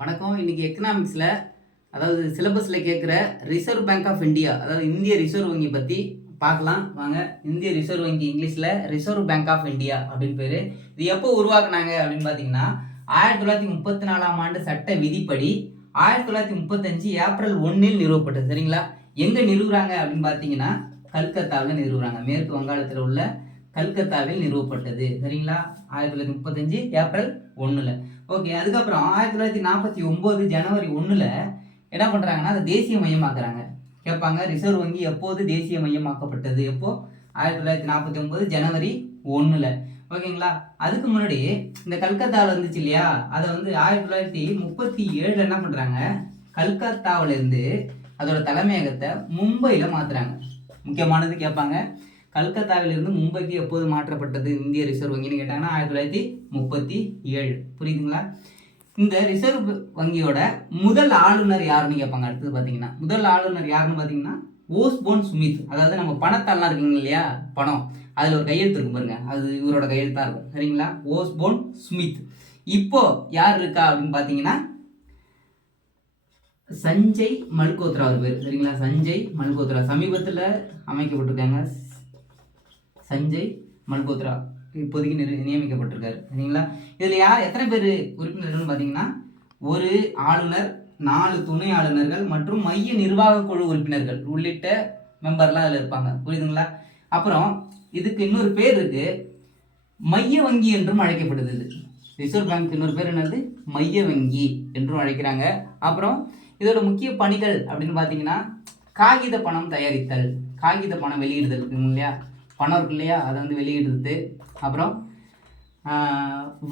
வணக்கம். இன்னைக்கு எக்கனாமிக்ஸில் அதாவது சிலபஸில் கேட்குற ரிசர்வ் பேங்க் ஆஃப் இந்தியா அதாவது இந்திய ரிசர்வ் வங்கி பற்றி பார்க்கலாம். வாங்க இந்திய ரிசர்வ் வங்கி இங்கிலீஷில் ரிசர்வ் பேங்க் ஆஃப் இந்தியா அப்படின்னு பேர். இது எப்போ உருவாக்குனாங்க அப்படின்னு பார்த்தீங்கன்னா ஆயிரத்தி தொள்ளாயிரத்தி முப்பத்தி நாலாம் ஆண்டு சட்ட விதிப்படி ஆயிரத்தி தொள்ளாயிரத்தி முப்பத்தஞ்சு ஏப்ரல் ஒன்றில் நிறுவப்பட்டது. சரிங்களா? எங்கே நிறுவுறாங்க அப்படின்னு பார்த்தீங்கன்னா கல்கத்தாவில் நிறுவுறாங்க. மேற்கு வங்காளத்தில் உள்ள கல்கத்தாவில் நிறுவப்பட்டது. சரிங்களா? ஆயிரத்தி தொள்ளாயிரத்தி முப்பத்தஞ்சு ஏப்ரல் ஒன்றில் ஓகே அதுக்கப்புறம் ஆயிரத்தி தொள்ளாயிரத்தி நாற்பத்தி ஒம்பது ஜனவரி ஒன்றில் என்ன பண்ணுறாங்கன்னா அதை தேசிய மையமாக்குறாங்க. கேட்பாங்க ரிசர்வ் வங்கி எப்போது தேசிய மையமாக்கப்பட்டது? எப்போ? ஆயிரத்தி தொள்ளாயிரத்தி நாற்பத்தி ஒம்பது ஜனவரி ஒன்றில் ஓகேங்களா? அதுக்கு முன்னாடி இந்த கல்கத்தாவில் இருந்துச்சு இல்லையா? அதை வந்து ஆயிரத்தி தொள்ளாயிரத்தி முப்பத்தி ஏழில் என்ன பண்ணுறாங்க கல்கத்தாவிலேருந்து அதோட தலைமையகத்தை மும்பையில் மாற்றுறாங்க முக்கியமானது கேட்பாங்க. கல்கத்தாவிலிருந்து மும்பைக்கு எப்போது மாற்றப்பட்டது? இந்திய ரிசர்வ் வங்கின்னு கேட்டாங்கன்னா ஆயிரத்தி தொள்ளாயிரத்தி முப்பத்தி ஏழு. புரியுதுங்களா? இந்த ரிசர்வ் வங்கியோட முதல் ஆளுநர் யாருன்னு கேட்பாங்க. அடுத்தது பார்த்தீங்கன்னா முதல் ஆளுநர் யாருன்னு பார்த்தீங்கன்னா ஓஸ்போன் சுமித். அதாவது நம்ம பணத்தாலாம் இருக்குங்க இல்லையா? பணம். அதில் ஒரு கையெழுத்து இருக்கும் பாருங்க. அது இவரோட கையெழுத்தாக இருக்கும். சரிங்களா? Osborne Smith. இப்போ யார் இருக்கா அப்படின்னு பார்த்தீங்கன்னா சஞ்சய் மல்கோத்ரா அவர் பேர். சரிங்களா? சஞ்சய் மல்கோத்ரா. சமீபத்தில் அமைக்கப்பட்டிருக்காங்க. சஞ்சய் மல்கோத்ரா இப்போதைக்கு நிரு நியமிக்கப்பட்டிருக்காரு. சரிங்களா? இதில் யார் எத்தனை பேர் உறுப்பினர்கள்னு பார்த்தீங்கன்னா ஒரு ஆளுநர் நாலு துணை ஆளுநர்கள் மற்றும் மைய நிர்வாக குழு உறுப்பினர்கள் உள்ளிட்ட மெம்பர்லாம் அதில் இருப்பாங்க. புரியுதுங்களா? அப்புறம் இதுக்கு இன்னொரு பேர் இருக்குது மைய வங்கி என்றும் அழைக்கப்படுது இது. ரிசர்வ் பேங்க் இன்னொரு பேர் என்னது? மைய வங்கி என்றும் அழைக்கிறாங்க. அப்புறம் இதோட முக்கிய பணிகள் அப்படின்னு பார்த்தீங்கன்னா காகித பணம் தயாரித்தல் காகித பணம் வெளியிடுதல் இல்லையா? பணம் இருக்கு இல்லையா? அதை வந்து வெளியிடுறது. அப்புறம்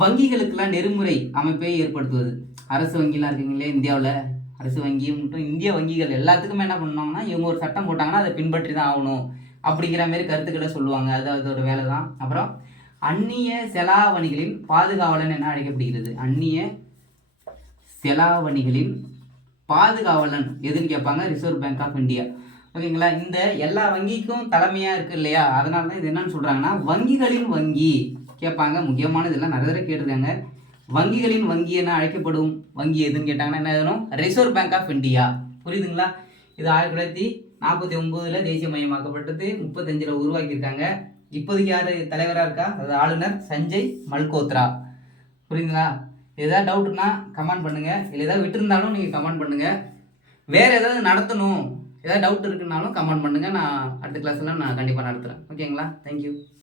வங்கிகளுக்கெல்லாம் நெறிமுறை அமைப்பை ஏற்படுத்துவது. அரசு வங்கிலாம் இருக்குங்களே இந்தியாவில்? அரசு வங்கி மட்டும் இந்திய வங்கிகள் எல்லாத்துக்குமே என்ன பண்ணாங்கன்னா இவங்க ஒரு சட்டம் போட்டாங்கன்னா அதை பின்பற்றி தான் ஆகணும். அப்படிங்கிற மாதிரி கருத்துக்களை சொல்லுவாங்க. அது அதோட வேலை தான் அப்புறம் அந்நிய செலாவணிகளின் பாதுகாவலன் என அழைக்கப்படுகிறது? அந்நிய செலாவணிகளின் பாதுகாவலன் எதுன்னு கேட்பாங்க? ரிசர்வ் பேங்க் ஆஃப் இந்தியா ஓகேங்களா? இந்த எல்லா வங்கிக்கும் தலைமையாக இருக்கு இல்லையா? அதனால தான் இது என்னன்னு சொல்கிறாங்கன்னா வங்கிகளின் வங்கி. கேட்பாங்க முக்கியமானது இதெல்லாம் நிறைய தடவை கேட்டிருக்காங்க. வங்கிகளின் வங்கி என்ன அழைக்கப்படும் வங்கி எதுன்னு கேட்டாங்கன்னா என்ன எழுதணும் ரிசர்வ் பேங்க் ஆஃப் இந்தியா புரியுதுங்களா? இது ஆயிரத்தி தொள்ளாயிரத்தி நாற்பத்தி ஒம்போதில் தேசிய மயமாக்கப்பட்டது. முப்பத்தஞ்சில் உருவாக்கியிருக்காங்க. இப்போதைக்கு யார் தலைவராக இருக்கா? அதாவது ஆளுநர் சஞ்சய் மல்கோத்ரா. புரியுதுங்களா? ஏதாவது டவுட்னா கமெண்ட் பண்ணுங்கள் இல்லை ஏதாவது விட்டுருந்தாலும் நீங்கள் கமெண்ட் பண்ணுங்கள் வேறு ஏதாவது நடத்தணும். ஏதாவது டவுட் இருக்குன்னாலும் கமெண்ட் பண்ணுங்கள் நான் அடுத்த கிளாஸ்லாம் நான் கண்டிப்பாக நடத்துகிறேன் ஓகேங்களா தேங்க்யூ